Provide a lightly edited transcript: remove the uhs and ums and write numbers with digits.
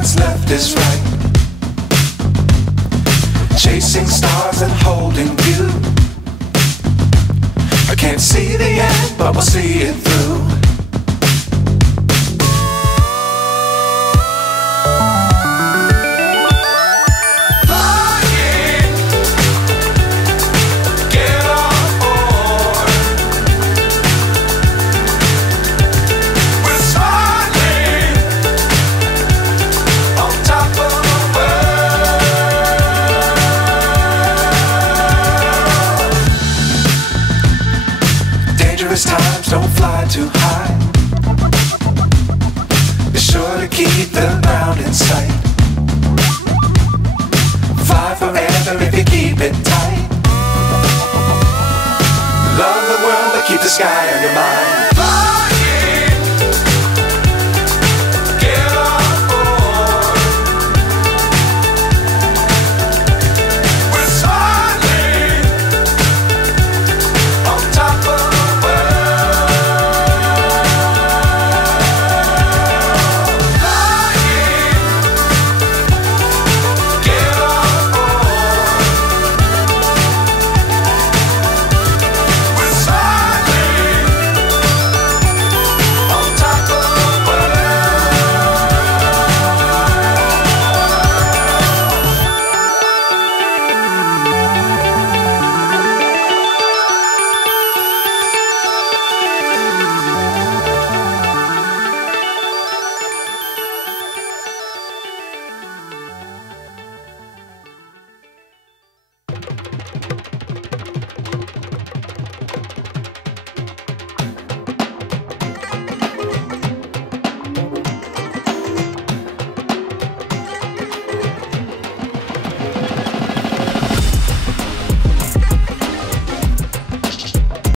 what's left is right. Chasing stars and holding you. I can't see the end, but we'll see it through. Times don't fly too high. Be sure to keep the ground in sight. Fly forever if you keep it tight. Love the world but keep the sky on your mind.